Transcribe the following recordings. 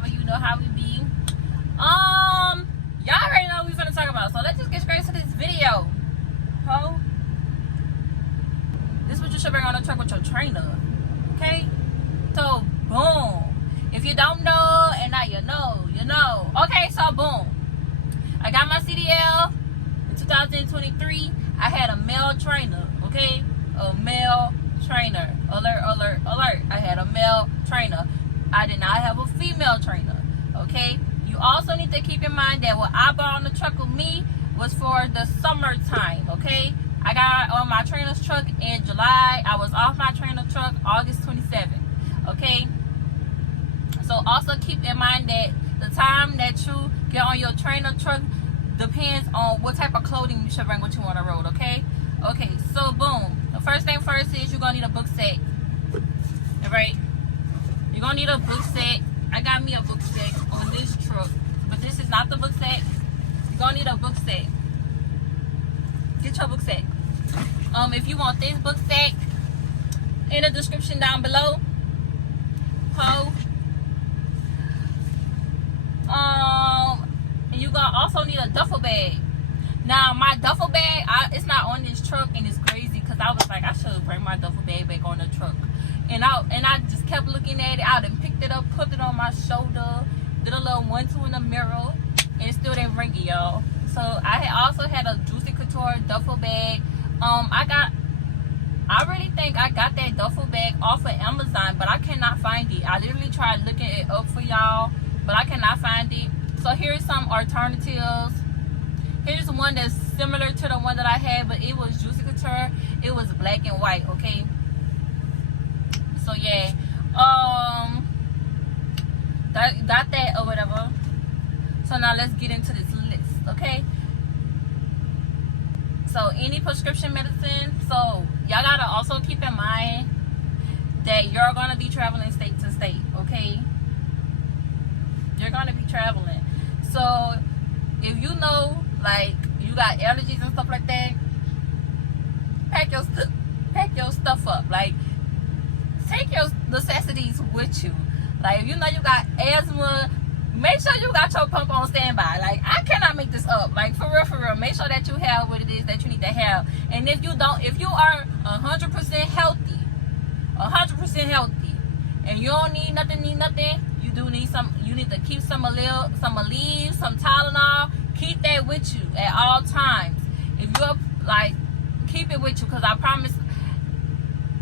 driver, you know how we be. Y'all already know what we finna talk about, so let's just get straight to this video. Ho. This is what you should bring on the truck with your trainer. Okay? So, boom. If you don't know, and now you know, you know. Okay, so boom. I got my CDL in 2023. I had a male trainer, okay? A male trainer. Alert, alert, alert. I had a male trainer. I did not have a female trainer, okay? You also need to keep in mind that what I bought on the truck with me was for the summertime, okay? I got on my trainer's truck in July. I was off my trainer truck August 27th, okay? So also keep in mind that the time that you get on your trainer truck depends on what type of clothing you should bring with you on the road, okay? Okay, so boom. The first thing first is you're going to need a book set, alright? You're going to need a book set. I got me a book set on this truck, but this is not the book set. You're going to need a book set. Get your book set. If you want this book set, in the description down below, you're gonna also need a duffel bag. Now my duffel bag, it's not on this truck, and it's crazy because I was like, I should bring my duffel bag back on the truck, and I just kept looking at it. I done picked it up, put it on my shoulder, did a little 1-2 in the mirror, and it still didn't bring it, y'all. So I also had a Juicy Couture duffel bag. I really think I got that duffel bag off of Amazon, but I cannot find it. I literally tried looking it up for y'all, but I cannot find it. So here's some alternatives. Here's one that's similar to the one that I had, but it was Juicy Couture. It was black and white, okay? So yeah, got that or whatever. So now let's get into this list, okay? So any prescription medicine. So y'all gotta also keep in mind that you're gonna be traveling state to state, okay? You're gonna be traveling. So if you know, like, you got allergies and stuff like that, pack your stuff up. Like, take your necessities with you. Like, if you know you got asthma, make sure you got your pump on standby. Like, I cannot make this up. Like, for real, make sure that you have what it is that you need to have. And if you don't, if you are 100% healthy, 100% healthy, and you don't need nothing, you do need some. You need to keep some Aleve, some Tylenol. Keep that with you at all times. If you're like, keep it with you, because I promise,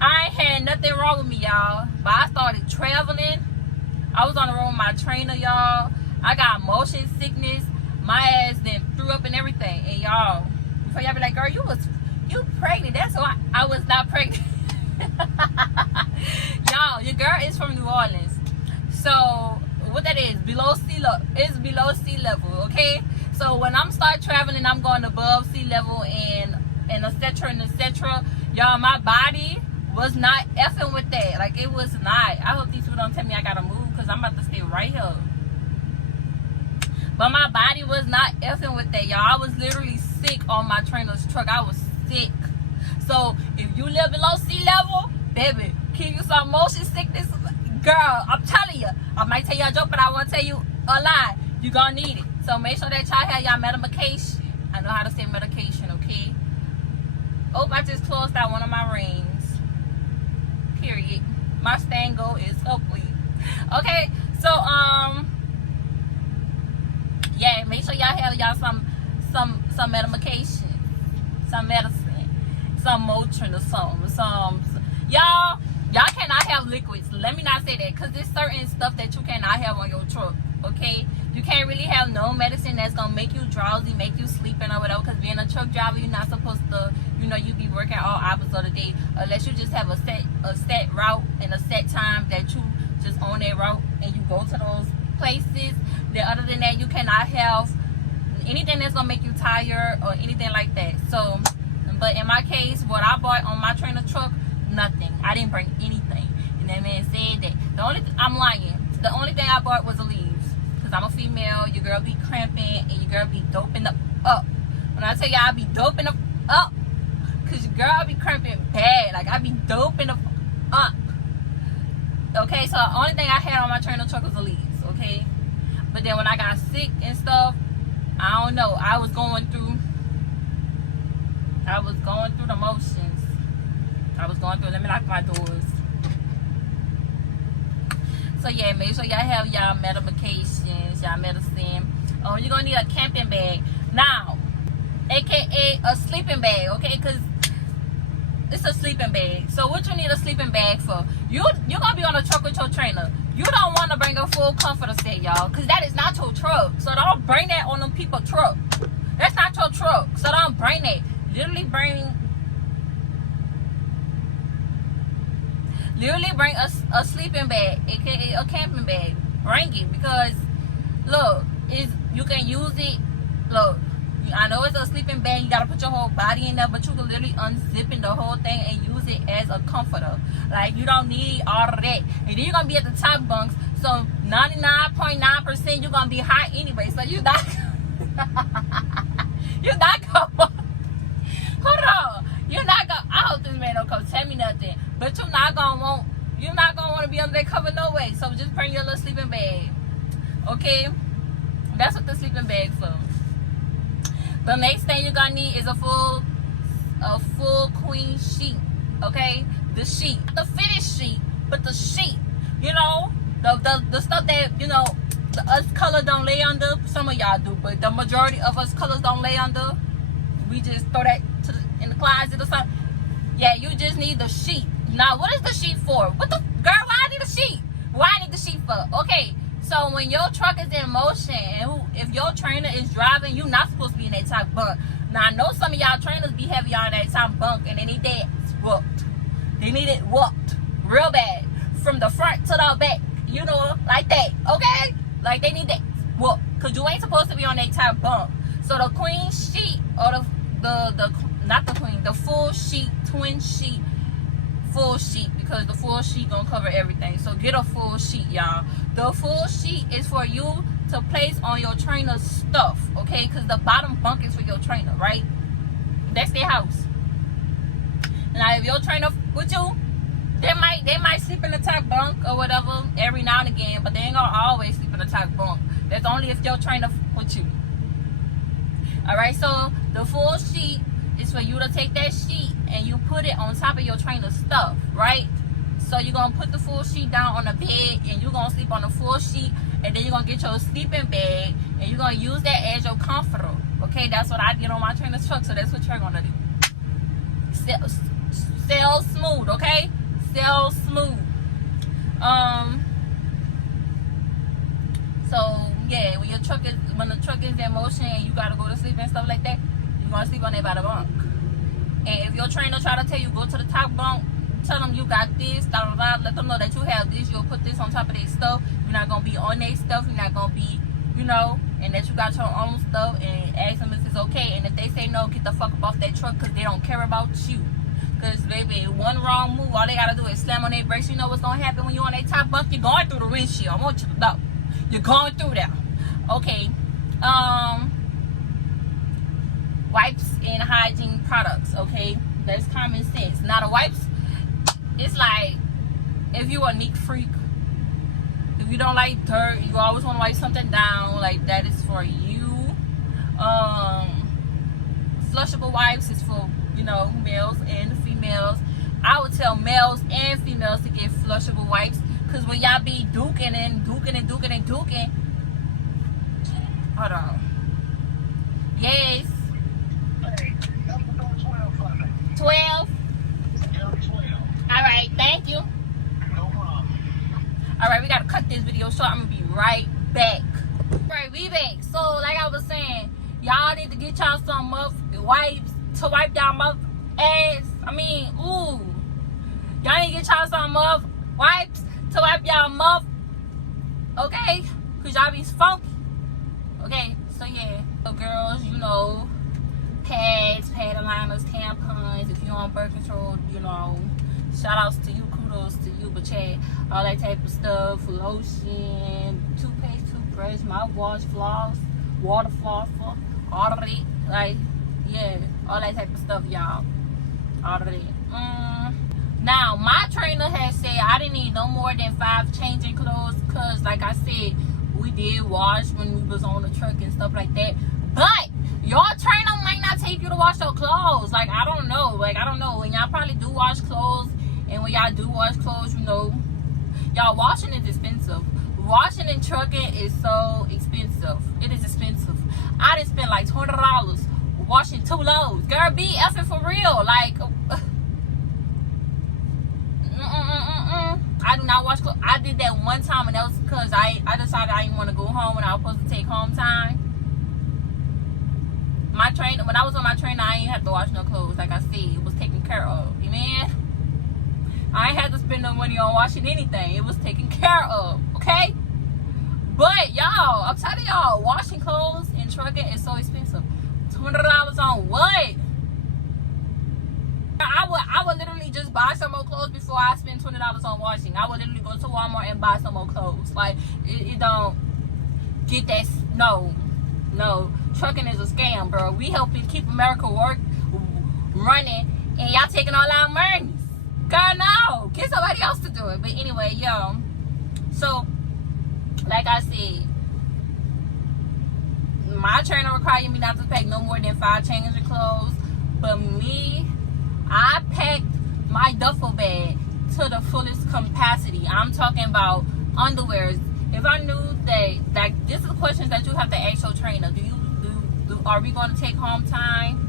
I ain't had nothing wrong with me, y'all. But I started traveling. I was on the road with my trainer, y'all. I got motion sickness. My ass then threw up and everything. And y'all, before y'all be like, girl, you pregnant. That's why I was not pregnant. Y'all, your girl is from New Orleans. So what that is, below sea level. It's below sea level, okay? So when I'm start traveling, I'm going above sea level and etc. Y'all, my body was not effing with that. Like, it was not. I hope these people don't tell me I gotta move, because I'm about to stay right here. But my body was not effing with that, y'all. I was literally sick on my trainer's truck. I was sick. So if you live below sea level, baby, keep you some motion sickness. Girl, I'm telling you, I might tell you a joke, but I won't tell you a lie. You gonna need it. So make sure that y'all have y'all medication. I know how to say medication, okay? Oh, I just closed out one of my rings. Period. My stango is ugly. Okay, so yeah, make sure y'all have y'all some medication, some medicine, some Motrin or some y'all cannot have liquids. Let me not say that, because there's certain stuff that you cannot have on your truck, okay? You can't really have no medicine that's gonna make you drowsy, make you sleeping or whatever, because being a truck driver, you're not supposed to, you be working all hours of the day, unless you just have a set route and a set time that you just on that route and you go to those places. Then other than that, you cannot have anything that's gonna make you tired or anything like that. So, but in my case, what I bought on my trainer truck, nothing. I didn't bring anything. And that man said that I'm lying. The only thing I bought was Aleve, because I'm a female. Your girl be cramping and your girl be doping up. When I tell y'all I be doping up, because your girl be cramping bad. Like, I be doping up. Okay, so the only thing I had on my trainer truck was the leaves, okay? But then when I got sick and stuff, I don't know, I was going through the motions. Let me lock my doors. So yeah, make sure y'all have y'all medications, y'all medicine. You're gonna need a camping bag now, aka a sleeping bag, okay? Because it's a sleeping bag. So what you need a sleeping bag for? You're gonna be on a truck with your trainer. You don't want to bring a full comforter set, y'all, because that is not your truck. So don't bring that on them people truck. That's not your truck. So don't bring that. Literally bring a sleeping bag, aka a camping bag. Bring it, because look, you can use it. Look, I know it's a sleeping bag, you gotta put your whole body in there, but you can literally unzip the whole thing and use it as a comforter. Like, you don't need all of that. And then you're gonna be at the top bunks, so 99.9% you're gonna be hot anyway. So you're not gonna hold on. You're not gonna, I hope this man don't come tell me nothing. But you're not gonna want to be under that cover no way. So just bring your little sleeping bag. Okay? That's what the sleeping bag's for. The next thing you're gonna need is a full queen sheet. Okay? The sheet. The finished sheet, but the sheet. You know, the stuff that, you know, us color don't lay under. Some of y'all do, but the majority of us colors don't lay under. We just throw that in the closet or something. Yeah, you just need the sheet. Now, what is the sheet for? What the girl? Why I need a sheet? Why I need the sheet for? Okay, so when your truck is in motion, and if your trainer is driving, you're not supposed to be in that top bunk. Now, I know some of y'all trainers be heavy on that top bunk, and they need that whooped. They need it whooped real bad, from the front to the back. You know, like that. Okay, like they need that whooped, cause you ain't supposed to be on that top bunk. So the queen sheet, or the full sheet, twin sheet, full sheet, because the full sheet gonna cover everything. So get a full sheet, y'all. The full sheet is for you to place on your trainer's stuff, okay? Because the bottom bunk is for your trainer, right? That's their house. Now, if your trainer with you, they might sleep in the top bunk or whatever every now and again, but they ain't gonna always sleep in the top bunk. That's only if your trainer with you. Alright, so the full sheet is for you to take that sheet and you put it on top of your trainer's stuff, right? So you're going to put the full sheet down on the bed, and you're going to sleep on the full sheet, and then you're going to get your sleeping bag, and you're going to use that as your comforter, okay? That's what I did on my trainer's truck, so that's what you're going to do. Sail smooth, okay? Sail smooth. So yeah, when the truck is in motion and you gotta go to sleep and stuff like that, you're gonna sleep on that by the bunk. And if your trainer try to tell you go to the top bunk, tell them you got this, blah, blah, blah, let them know that you have this. You'll put this on top of their stuff. You're not gonna be on their stuff. You're not gonna be, you know, and that you got your own stuff, and ask them if it's okay. And if they say no, get the fuck up off that truck, because they don't care about you. Because baby, one wrong move, all they gotta do is slam on their brakes. You know what's gonna happen when you're on that top bunk? You're going through the windshield. I want you to know. You're going through there. Okay. Wipes and hygiene products, okay? That's common sense. Now the wipes, it's like, if you a neat freak, if you don't like dirt, you always want to wipe something down, like that is for you. Flushable wipes is for, you know, males and females. I would tell males and females to get flushable wipes, because when y'all be duking and duking and duking and duking, hold on. Yes. 12. Alright, thank you. Alright, we gotta cut this video short. I'm gonna be right back. Alright, we back. So, like I was saying, y'all need to get y'all some wipes to wipe y'all mouth ass. I mean, ooh. Y'all need to get y'all some wipes to wipe y'all mouth. Okay? Because y'all be funky. Okay? So, yeah. So, girls, you know, pads, pad aligners, tampons, if you're on birth control, you know, shout outs to you, kudos to you, but yeah, all that type of stuff, lotion, toothpaste, toothbrush, mouthwash, floss, water flosser, all of it, like, yeah, all that type of stuff, y'all, all of it. Now, my trainer has said I didn't need no more than 5 changing clothes because, like I said, we did wash when we was on the truck and stuff like that. But your trainer might not take you to wash your clothes. Like, I don't know. Like, I don't know. And y'all probably do wash clothes. And when y'all do wash clothes, you know, y'all, washing is expensive. Washing and trucking is so expensive. It is expensive. I done spent like $20 washing 2 loads. Girl, be effing for real. Like, I do not wash clothes. I did that one time, and that was because I decided I didn't want to go home, and I was supposed to take home time. My trainer, when I was on my trainer, I ain't have to wash no clothes. Like I said, it was taken care of. Amen. I ain't had to spend no money on washing anything. It was taken care of. Okay. But y'all, I'm telling y'all, washing clothes and trucking is so expensive. $200 on what? I would literally just buy some more clothes before I spend $20 on washing. I would literally go to Walmart and buy some more clothes. Like, it don't get that. No. Trucking is a scam, bro. We helping keep America running, and y'all taking all our money. God, no. Get somebody else to do it. But anyway, yo. So, like I said, my trainer required me not to pack no more than 5 changes of clothes. But me, I packed my duffel bag to the fullest capacity. I'm talking about underwears. If I knew that, like, this is the questions that you have to ask your trainer. Are we going to take home time?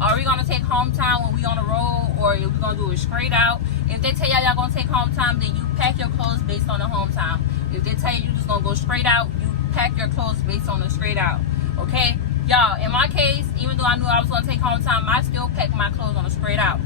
Are we going to take home time when we on the road, or are we going to do it straight out? If they tell y'all going to take home time, then you pack your clothes based on the home time. If they tell you just going to go straight out, you pack your clothes based on the straight out. Okay? Y'all, in my case, even though I knew I was going to take home time, I still packed my clothes on the straight out.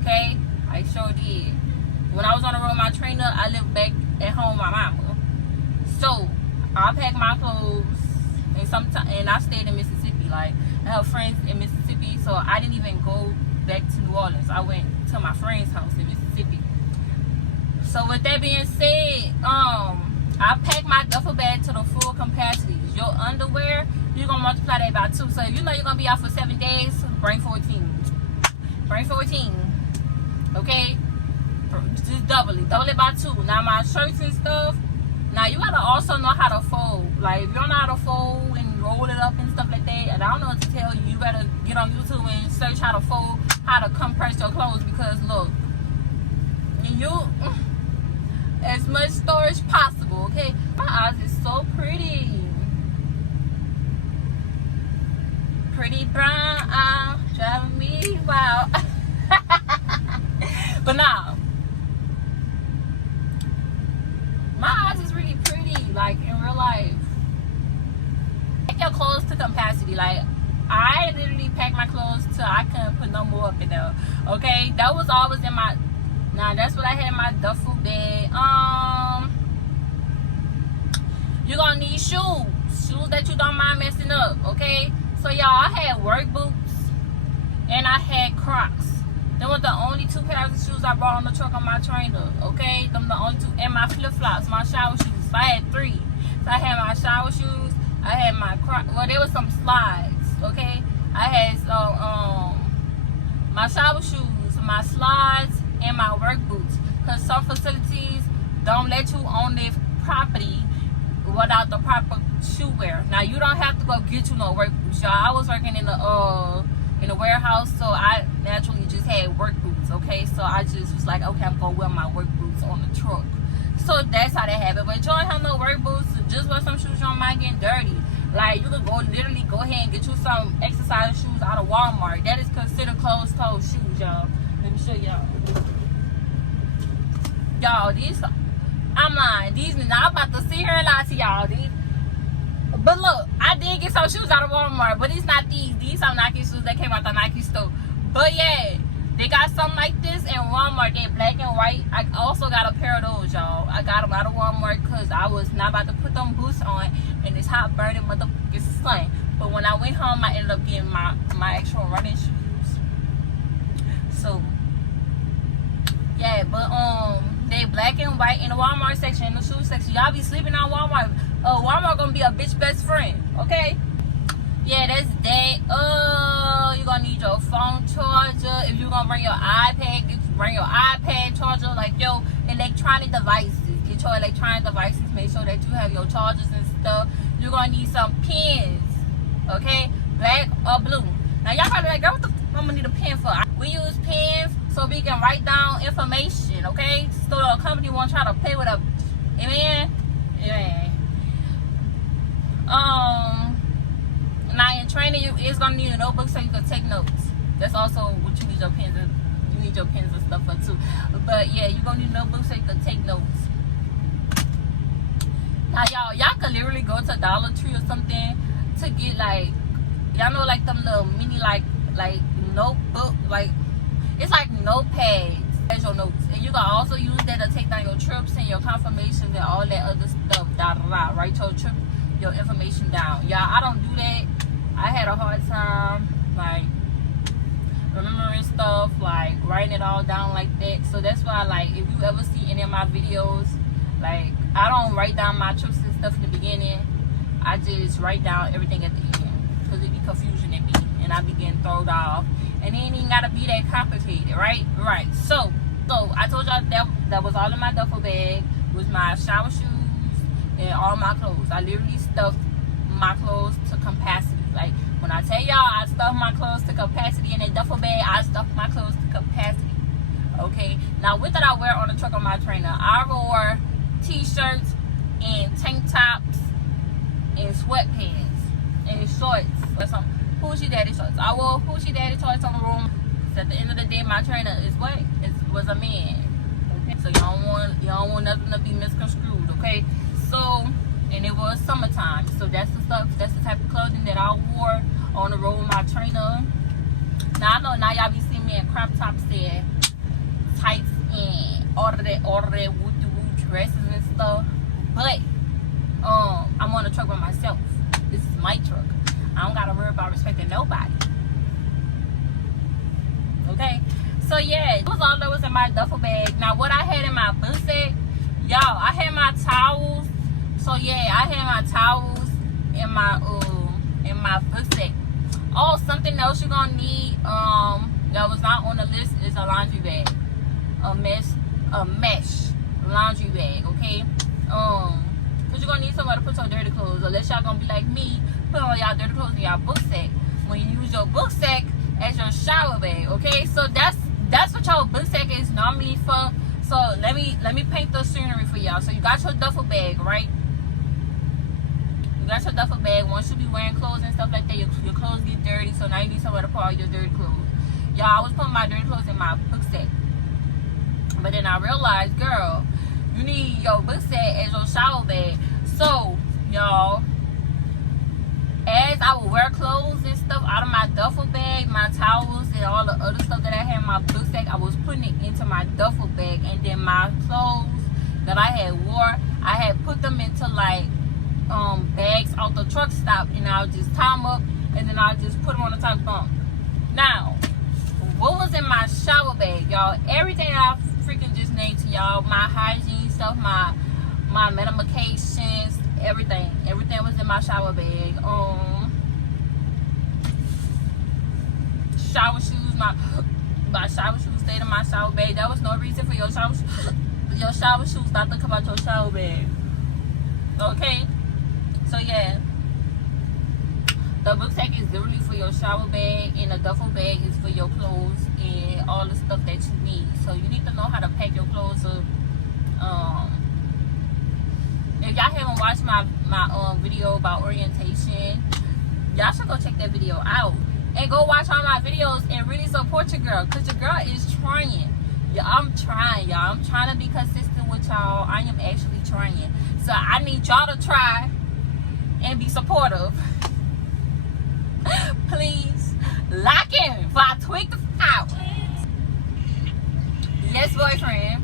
Okay? I sure did. When I was on the road with my trainer, I lived back at home with my mama. So, I packed my clothes, and I stayed in Mississippi. Like, I have friends in Mississippi, so I didn't even go back to New Orleans. I went to my friend's house in Mississippi. So with that being said, I packed my duffel bag to the full capacity. Your underwear, you're gonna multiply that by 2. So if you know you're gonna be out for 7 days, bring 14. Bring 14. Okay? Just double it by 2. Now my shirts and stuff. Now you gotta also know how to fold. Like, if you don't know how to fold and roll it up and stuff like that, and I don't know what to tell you, you better get on YouTube and search how to fold, how to compress your clothes, because look, you as much storage possible. Okay, my eyes is so pretty, brown, driving me wild. But now, my eyes is really pretty, like in real life. Pack your clothes to capacity. Like, I literally packed my clothes till I couldn't put no more up in there. Okay, that was always in my. Now that's what I had in my duffel bag. You're gonna need shoes that you don't mind messing up. Okay, so y'all, I had work boots and I had Crocs. Them were the only 2 pairs of shoes I brought on the truck on my trainer. Okay, them the only 2, and my flip flops, my shower shoes. So I had 3. So I had my shower shoes. I had my Crocs. Well, there was some slides. Okay, I had my shower shoes, my slides, and my work boots. Cause some facilities don't let you on their property without the proper shoe wear. Now you don't have to go get you no work boots, y'all. I was working in the warehouse, so I naturally just had work boots. Okay, so I just was like, okay, I'm gonna wear my work boots on the truck. So that's how that happened. But you don't have no work boots, so just wear some shoes you don't mind getting dirty. Like, you could literally go ahead and get you some exercise shoes out of Walmart. That is considered closed-toe shoes, y'all. Let me show y'all. Y'all, these, I'm lying. These, now I'm about to sit here and lie to y'all. These, but look, I did get some shoes out of Walmart, but it's not these. These are Nike shoes that came out the Nike store. But yeah, they got something like this in Walmart. They're black and white. I also got a pair of those, y'all. I got them out of Walmart because I was not about to put them boots on in this hot burning motherfucking sun. But when I went home, I ended up getting my actual running shoes. So yeah, but they black and white in the Walmart section, in the shoe section. Y'all be sleeping on Walmart. Walmart gonna be a bitch best friend, okay? Yeah, that's that. you're gonna need your phone charger. If you're gonna bring your iPad, bring your iPad charger, like your electronic devices. Get your electronic devices, make sure that you have your chargers and stuff. You're gonna need some pens, okay? Black or blue. Now y'all probably like, girl, what the f I'm gonna need a pen for? We use pens so we can write down information, okay? So the company won't try to play with a, amen? Yeah. Now in training, you is gonna need a notebook so you can take notes. That's also what you need your pens and you need your pens and stuff for too. But yeah, you're gonna need a notebook so you can take notes. Now y'all could literally go to Dollar Tree or something to get like, y'all know like them little mini like notebook, like it's like notepads as your notes, and you can also use that to take down your trips and your confirmations and all that other stuff. Write your trip, your information down. Y'all, I don't do that. I had a hard time like remembering stuff, like writing it all down like that. So that's why, like, if you ever see any of my videos, like I don't write down my trips and stuff in the beginning. I just write down everything at the end because it be confusion in me and I be getting thrown off. And it ain't even gotta be that complicated, right? Right. So I told y'all that was all in my duffel bag. Was my shower shoes and all my clothes. I literally stuffed my clothes to capacity. Like when I tell y'all I stuffed my clothes to capacity in a duffel bag, I stuffed my clothes to capacity. Okay. Now what did I wear on the truck on my trainer? I wore t-shirts and tank tops and sweatpants and shorts. Or some Hoochie Daddy shorts. I wore Hoochie Daddy shorts on the room. At the end of the day, my trainer is what? It was a man. Okay? So y'all don't want nothing to be misconstrued, okay? So, and it was summertime. So that's the stuff, that's the type of clothing that I wore on the road with my trainer. Now I know now y'all be seeing me in crop tops there, tights and all of that woo dresses and stuff. But I'm on the truck by myself. This is my truck. I don't gotta worry about respecting nobody. Okay, so yeah, it was all that was in my duffel bag. Now what I had in my book sack, y'all, I had my towels. So yeah, I had my towels in my book sack. Oh, something else you're gonna need that was not on the list is a laundry bag, a mesh laundry bag. Okay, cause you're gonna need somewhere to put your dirty clothes. Unless y'all gonna be like me, put all y'all dirty clothes in y'all book sack. When you use your book sack as your shower bag, okay? So that's what your book sack is normally for. So let me paint the scenery for y'all. So you got your duffel bag, right? You got your duffel bag. Once you be wearing clothes and stuff like that, your clothes get dirty. So now you need somewhere to put all your dirty clothes. Y'all, I was putting my dirty clothes in my book sack, but then I realized, girl, you need your book sack as your shower bag. So y'all, as I would wear clothes and stuff out of my duffel bag, my towels and all the other stuff that I had in my book sack, I was putting it into my duffel bag. And then my clothes that I had wore, I had put them into like bags out the truck stop, and I'll just tie them up and then I'll just put them on the top bunk. Now, what was in my shower bag, y'all? Everything I freaking just named to y'all, my hygiene stuff, my medications, everything was in my shower bag. Shower shoes, my shower shoes stayed in my shower bag. That was no reason for your shower shoes not to come out your shower bag. Okay, so yeah, the book sack is literally for your shower bag, and the duffel bag is for your clothes and all the stuff that you need. So you need to know how to pack your clothes up. If y'all haven't watched my video about orientation, y'all should go check that video out. And go watch all my videos and really support your girl. Because your girl is trying. Yeah, I'm trying, y'all. I'm trying to be consistent with y'all. I am actually trying. So I need y'all to try and be supportive. Please. Lock in before I tweak the out. Yes, boyfriend.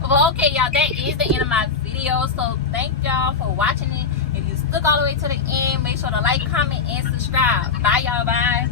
Well, okay, y'all, that is the end of my video. So thank y'all for watching it. If you stuck all the way to the end, make sure to like, comment, and subscribe. Bye, y'all. Bye.